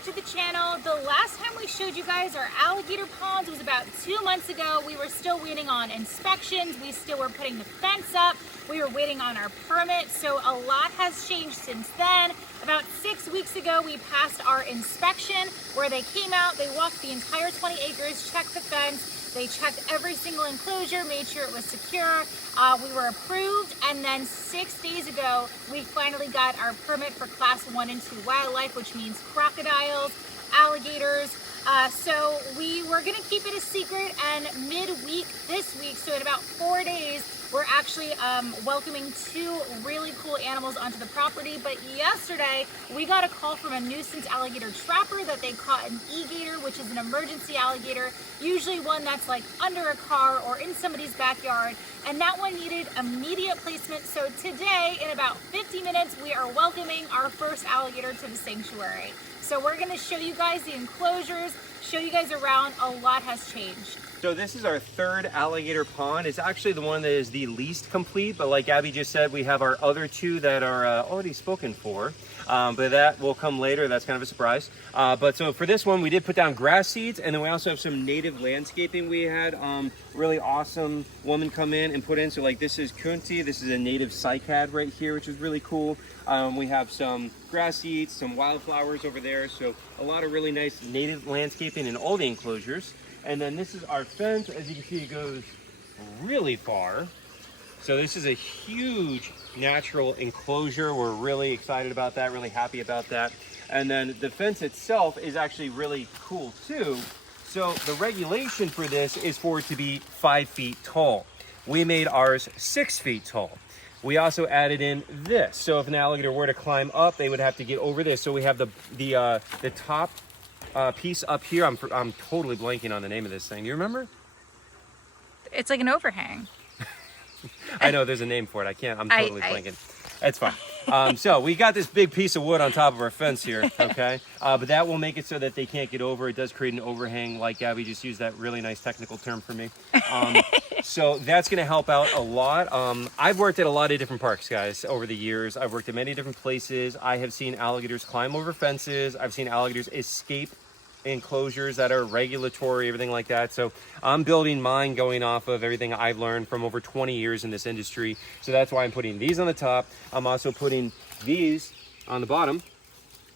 back to the channel. The last time we showed you guys our alligator ponds was about 2 months ago. We were still waiting on inspections. We still were putting the fence up. We were waiting on our permit. So a lot has changed since then. About 6 weeks ago, we passed our inspection where they came out, they walked the entire 20 acres, checked the fence, they checked every single enclosure, made sure it was secure. We were approved, and then 6 days ago, we finally got our permit for Class 1 and 2 wildlife, which means crocodiles, alligators. So we were gonna keep it a secret, and midweek this week, so in about 4 days, we're actually welcoming 2 really cool animals onto the property. But yesterday, we got a call from a nuisance alligator trapper that they caught an e-gator, which is an emergency alligator, usually one that's like under a car or in somebody's backyard. And that one needed immediate placement. So today, in about 50 minutes, we are welcoming our first alligator to the sanctuary. So we're gonna show you guys the enclosures, show you guys around. A lot has changed. So this is our 3rd alligator pond. It's actually the one that is the least complete, but like Abby just said, we have our other 2 that are already spoken for. But that will come later. That's kind of a surprise. But so for this one, we did put down grass seeds, and then we also have some native landscaping. We had really awesome woman come in and put in. So like this is Kunti. This is a native cycad right here, which is really cool. We have some grass seeds, some wildflowers over there. So a lot of really nice native landscaping in all the enclosures. And then this is our fence. As you can see, it goes really far. So this is a huge natural enclosure. We're really excited about that, really happy about that. And then the fence itself is actually really cool too. So the regulation for this is for it to be 5 feet tall. We made ours 6 feet tall. We also added in this. So if an alligator were to climb up, they would have to get over this. So we have the top piece up here. I'm totally blanking on the name of this thing. Do you remember? It's like an overhang. I know there's a name for it. I'm totally blanking. That's fine. So we got this big piece of wood on top of our fence here, okay? But that will make it so that they can't get over. It does create an overhang, like Gabby just used that really nice technical term for me. So that's gonna help out a lot. I've worked at a lot of different parks, guys, over the years. I've worked at many different places. I have seen alligators climb over fences. I've seen alligators escape enclosures that are regulatory, everything like that. So I'm building mine going off of everything I've learned from over 20 years in this industry. So that's why I'm putting these on the top. I'm also putting these on the bottom.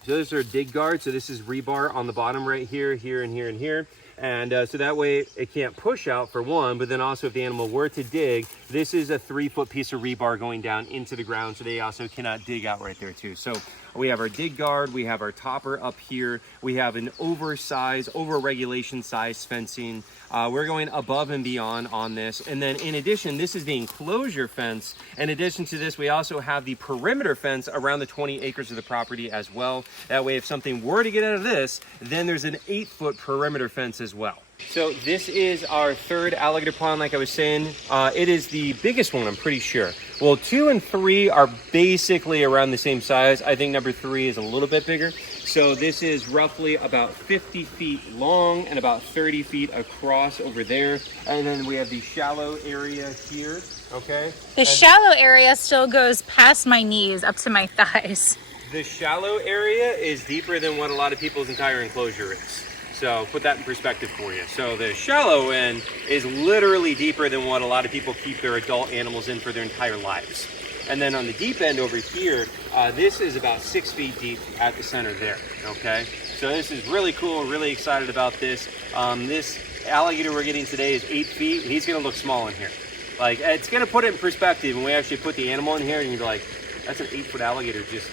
So those are dig guards. So this is rebar on the bottom right here, here, and here, and here. And so that way it can't push out for one, but then also if the animal were to dig, this is a 3-foot piece of rebar going down into the ground, so they also cannot dig out right there too. So we have our dig guard, we have our topper up here, we have an over-regulation size fencing. We're going above and beyond on this. And then in addition, this is the enclosure fence. In addition to this, we also have the perimeter fence around the 20 acres of the property as well. That way, if something were to get out of this, then there's an 8-foot perimeter fence as well. So this is our 3rd alligator pond, like I was saying. It is the biggest one, I'm pretty sure. Well, 2 and 3 are basically around the same size. I think number 3 is a little bit bigger. So this is roughly about 50 feet long and about 30 feet across over there. And then we have the shallow area here, okay? The shallow area still goes past my knees up to my thighs. The shallow area is deeper than what a lot of people's entire enclosure is. So put that in perspective for you. So the shallow end is literally deeper than what a lot of people keep their adult animals in for their entire lives. And then on the deep end over here, this is about 6 feet deep at the center there, okay? So this is really cool, really excited about this. This alligator we're getting today is 8 feet. He's gonna look small in here. Like, it's gonna put it in perspective when we actually put the animal in here and you're like, that's an 8-foot alligator just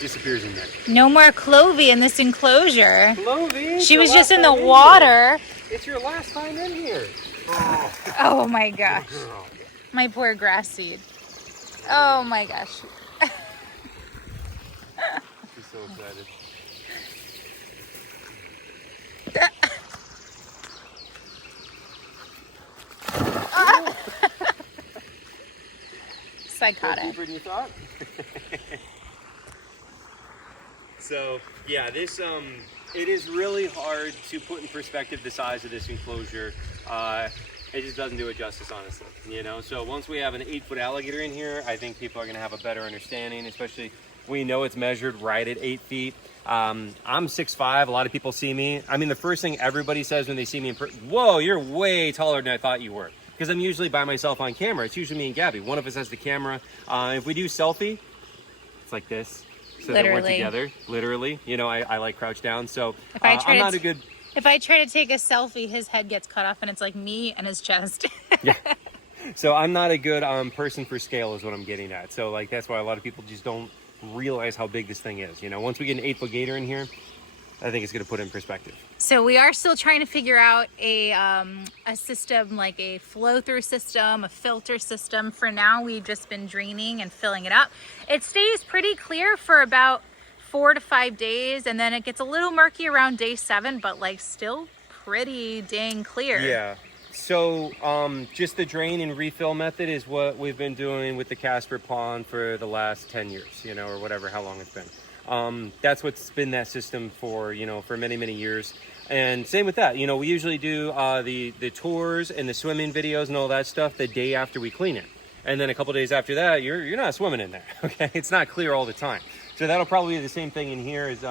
disappears in there. No more Clovey in this enclosure. Clovey? She was just in the water. It's your last time in here. Oh my gosh. My poor grass seed. Oh my gosh. She's so excited. Psychotic. Deeper than you thought? So yeah, this it is really hard to put in perspective the size of this enclosure. It just doesn't do it justice, honestly, you know? So once we have an 8-foot alligator in here, I think people are gonna have a better understanding, especially We know it's measured right at 8 feet. I'm 6'5". A lot of people see me. I mean, the first thing everybody says when they see me in person, whoa, you're way taller than I thought you were. Because I'm usually by myself on camera. It's usually me and Gabby. One of us has the camera. If we do selfie, it's like this. So that we're together, literally. You know, I like crouch down. So I'm not a good... If I try to take a selfie, his head gets cut off and it's like me and his chest. Yeah. So I'm not a good person for scale is what I'm getting at. So like, that's why a lot of people just don't realize how big this thing is. You know, once we get an 8-foot gator in here, I think it's going to put it in perspective. So we are still trying to figure out a system, like a flow through system, a filter system. For now, we've just been draining and filling it up. It stays pretty clear for about 4 to 5 days, and then it gets a little murky around day 7, but like still pretty dang clear. Yeah. So just the drain and refill method is what we've been doing with the Casper pond for the last 10 years, you know, or whatever, how long it's been. That's what's been that system for, you know, for many, many years. And same with that, you know, we usually do the tours and the swimming videos and all that stuff the day after we clean it. And then a couple days after that, you're not swimming in there, okay? It's not clear all the time. So that'll probably be the same thing in here is,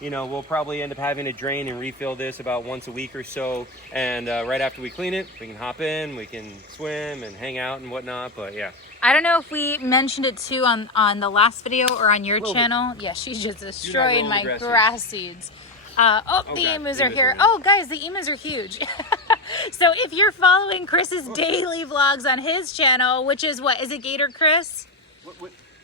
you know, we'll probably end up having to drain and refill this about once a week or so. And right after we clean it, we can hop in, we can swim and hang out and whatnot, but yeah. I don't know if we mentioned it too on the last video or on your channel. Yeah, she's just destroying my grass seeds. The emus are here. Oh, guys, the emus are huge. So if you're following Chris's daily vlogs on his channel, which is what? Is it Gator Chris?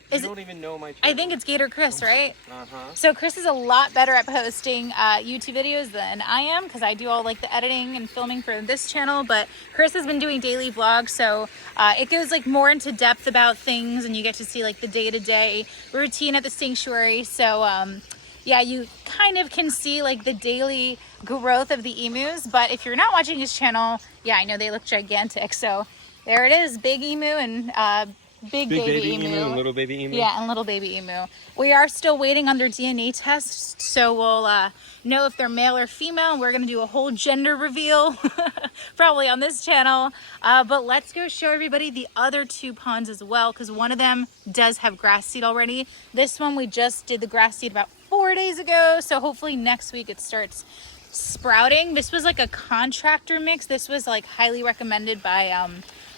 You don't even know my channel. I think it's Gator Chris, right? Uh-huh. So Chris is a lot better at posting YouTube videos than I am, because I do all like the editing and filming for this channel, but Chris has been doing daily vlogs, so it goes like more into depth about things, and you get to see like the day-to-day routine at the sanctuary. So yeah, you kind of can see like the daily growth of the emus, but if you're not watching his channel, yeah, I know they look gigantic. So there it is, big emu and big baby emu and little baby emu. Yeah, and little baby emu. We are still waiting on their DNA tests, so we'll know if they're male or female. We're gonna do a whole gender reveal probably on this channel, but let's go show everybody the other 2 ponds as well, because one of them does have grass seed already. This one we just did the grass seed about 4 days ago, so hopefully next week it starts sprouting. This was like a contractor mix. This was like highly recommended by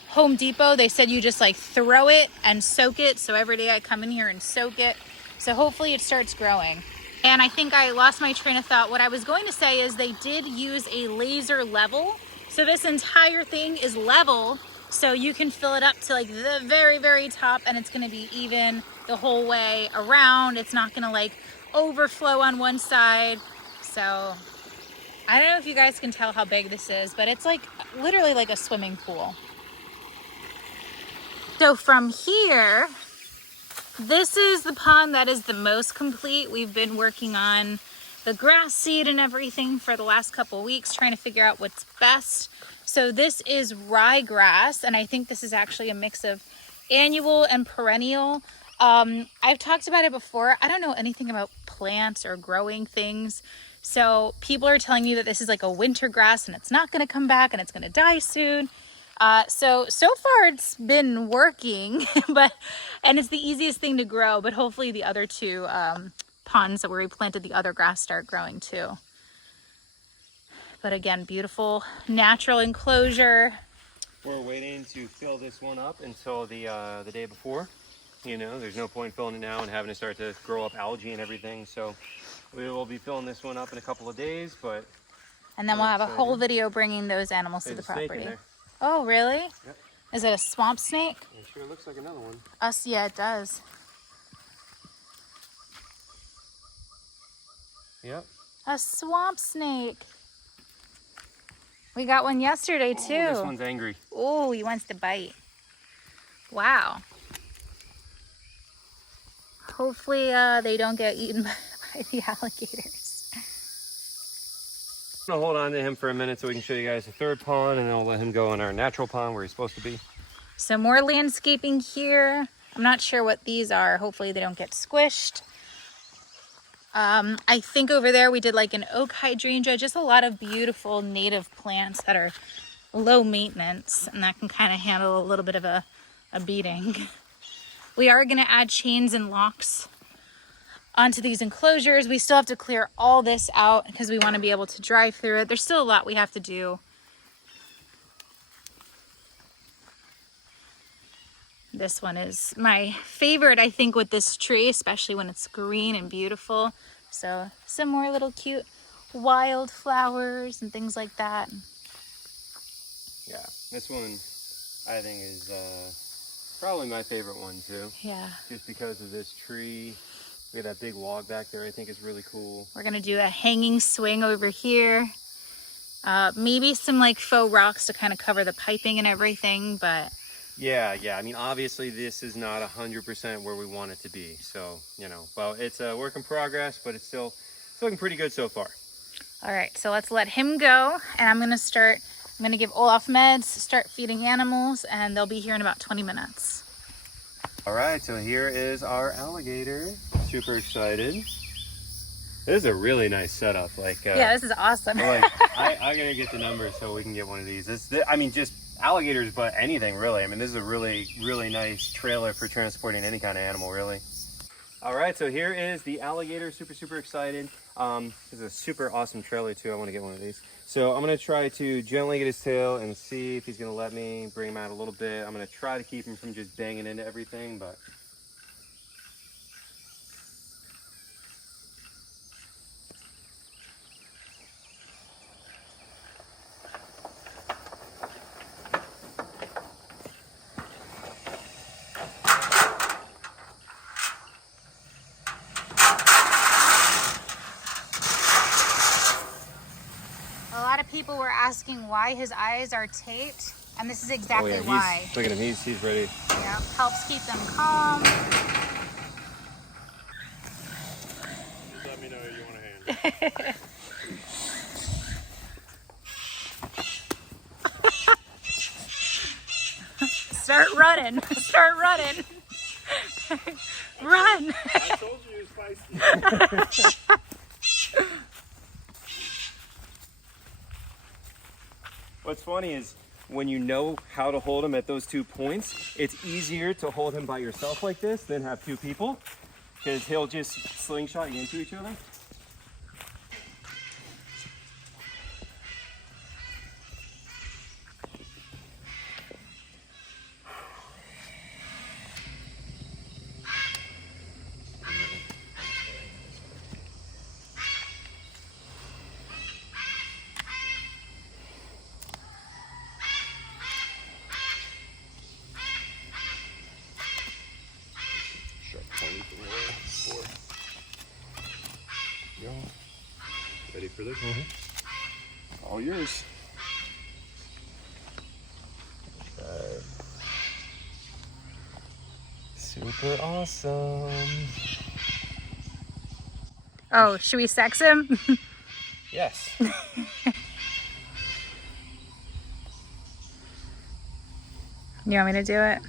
Home Depot. They said you just like throw it and soak it. So every day I come in here and soak it. So hopefully it starts growing. And I think I lost my train of thought. What I was going to say is they did use a laser level. So this entire thing is level. So you can fill it up to like the very, very top, and it's going to be even the whole way around. It's not going to like overflow on one side. So I don't know if you guys can tell how big this is, but it's like literally like a swimming pool. So from here, this is the pond that is the most complete. We've been working on the grass seed and everything for the last couple weeks, trying to figure out what's best. So this is ryegrass, and I think this is actually a mix of annual and perennial. I've talked about it before. I don't know anything about plants or growing things. So people are telling me that this is like a winter grass and it's not gonna come back and it's gonna die soon. So far it's been working, and it's the easiest thing to grow, but hopefully the other 2 ponds that where we planted the other grass start growing too. But again, beautiful natural enclosure. We're waiting to fill this one up until the day before. You know, there's no point filling it now and having to start to grow up algae and everything. So we will be filling this one up in a couple of days, but... And then we'll have a whole video bringing those animals to the property. Oh, really? Yep. Is it a swamp snake? It sure looks like another one. Yeah, it does. Yep. A swamp snake. We got one yesterday too. This one's angry. Oh, he wants to bite. Wow. Hopefully they don't get eaten by the alligators. I'm gonna hold on to him for a minute so we can show you guys the 3rd pond, and then we'll let him go in our natural pond where he's supposed to be. So more landscaping here. I'm not sure what these are. Hopefully they don't get squished. I think over there we did like an oak hydrangea, just a lot of beautiful native plants that are low maintenance and that can kind of handle a little bit of a beating. We are going to add chains and locks onto these enclosures. We still have to clear all this out because we want to be able to drive through it. There's still a lot we have to do. This one is my favorite, I think, with this tree, especially when it's green and beautiful. So some more little cute wildflowers and things like that. Yeah, this one I think is probably my favorite one too. Yeah. Just because of this tree. We have that big log back there I think is really cool. We're gonna do a hanging swing over here. Maybe some like faux rocks to kind of cover the piping and everything, but yeah, I mean, obviously this is not 100% where we want it to be. So, you know, well, it's a work in progress, but it's looking pretty good so far. All right, so let's let him go. And I'm gonna give Olaf meds, start feeding animals, and they'll be here in about 20 minutes. All right, so here is our alligator. Super excited. This is a really nice setup. Like, yeah, this is awesome. Like, I gotta get the numbers so we can get one of these. I mean, just alligators, but anything really. I mean, this is a really, really nice trailer for transporting any kind of animal, really. All right, so here is the alligator. Super, super excited. This is a super awesome trailer too. I want to get one of these. So I'm gonna try to gently get his tail and see if he's gonna let me bring him out a little bit. I'm gonna try to keep him from just banging into everything, but. A lot of people were asking why his eyes are taped, and this is exactly why. Look at him, he's ready. Yeah, helps keep them calm. Just let me know you want a hand. Start running. Start running. Run. I told you he was feisty. What's funny is when you know how to hold him at those 2 points, it's easier to hold him by yourself like this than have 2 people, because he'll just slingshot you into each other. Ready for this? Mm-hmm. All yours. Okay. Super awesome. Oh, should we sex him? Yes. You want me to do it?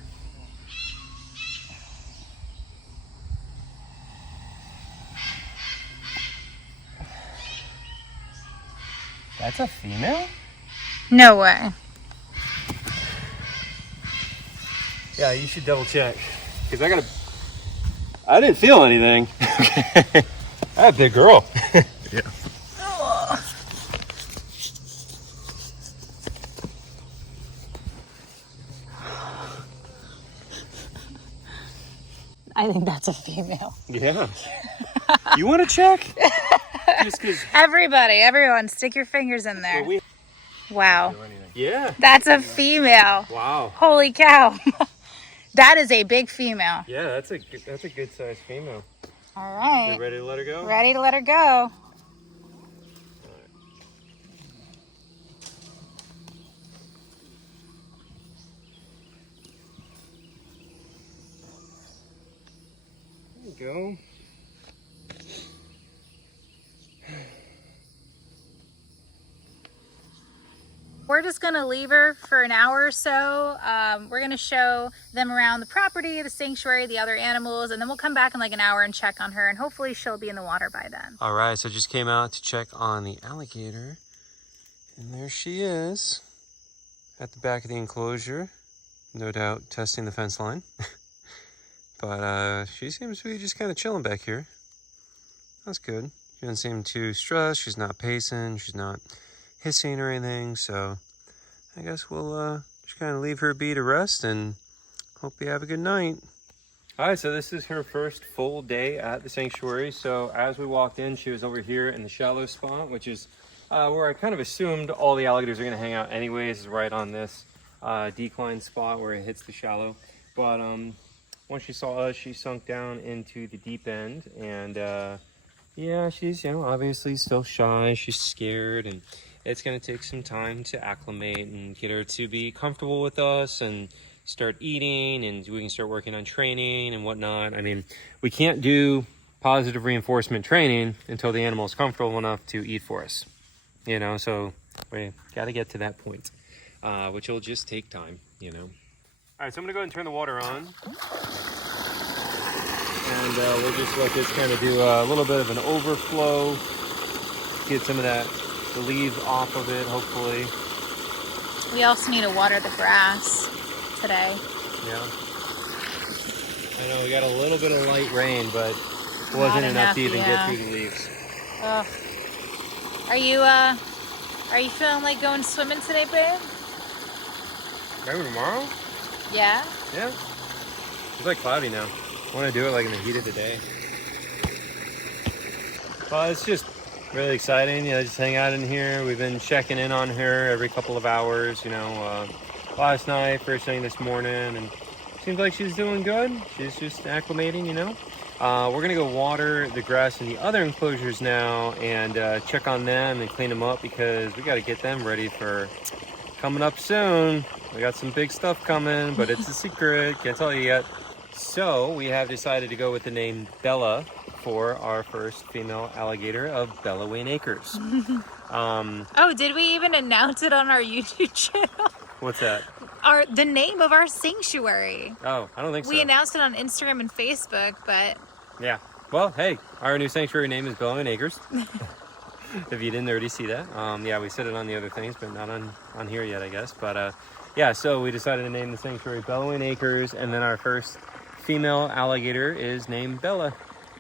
That's a female? No way. Yeah, you should double check. Because I didn't feel anything. That's a big girl. Yeah. I think that's a female. Yeah. You want to check? Just 'cause Everyone, stick your fingers in there. Wow. Yeah. That's a female. Wow. Holy cow. That is a big female. Yeah, that's a good sized female. All right. You ready to let her go? Ready to let her go. There you go. We're just gonna leave her for an hour or so. We're gonna show them around the property, the sanctuary, the other animals, and then we'll come back in like an hour and check on her, and hopefully she'll be in the water by then. All right, so just came out to check on the alligator, and there she is at the back of the enclosure, no doubt testing the fence line. But she seems to be just kind of chilling back here. That's good. She doesn't seem too stressed. She's not pacing. She's not hissing or anything. So I guess we'll just kind of leave her be to rest and hope you have a good night. All right, so this is her first full day at the sanctuary. So as we walked in, she was over here in the shallow spot, which is where I kind of assumed all the alligators are going to hang out anyways, is right on this decline spot where it hits the shallow. But once she saw us, she sunk down into the deep end. And yeah, she's, obviously still shy. She's scared, and it's going to take some time to acclimate and get her to be comfortable with us and start eating, and we can start working on training and whatnot. I mean, we can't do positive reinforcement training until the animal is comfortable enough to eat for us, so we got to get to that point, which will just take time, All right, so I'm gonna go ahead and turn the water on, and we'll just let this kind of do a little bit of an overflow, get some of the leaves off of it, hopefully. We also need to water the grass today. Yeah. I know we got a little bit of light rain, but it wasn't enough to even get through the leaves. Ugh. Are you feeling like going swimming today, babe? Maybe tomorrow? Yeah? Yeah. It's like cloudy now. I want to do it like in the heat of the day. Well, it's just really exciting, just hang out in here. We've been checking in on her every couple of hours, last night, first thing this morning, and seems like she's doing good. She's just acclimating, We're gonna go water the grass in the other enclosures now and check on them and clean them up, because we got to get them ready for coming up soon. We got some big stuff coming, but it's a secret, can't tell you yet. So we have decided to go with the name Bella for our first female alligator of Bellowing Acres. Oh, did we even announce it on our YouTube channel? What's that? The name of our sanctuary. Oh, I don't think so. We announced it on Instagram and Facebook, but... Yeah. Well, hey, our new sanctuary name is Bellowing Acres. If you didn't already see that. Yeah, we said it on the other things, but not on here yet, I guess. But yeah, so we decided to name the sanctuary Bellowing Acres, and then our first female alligator is named Bella.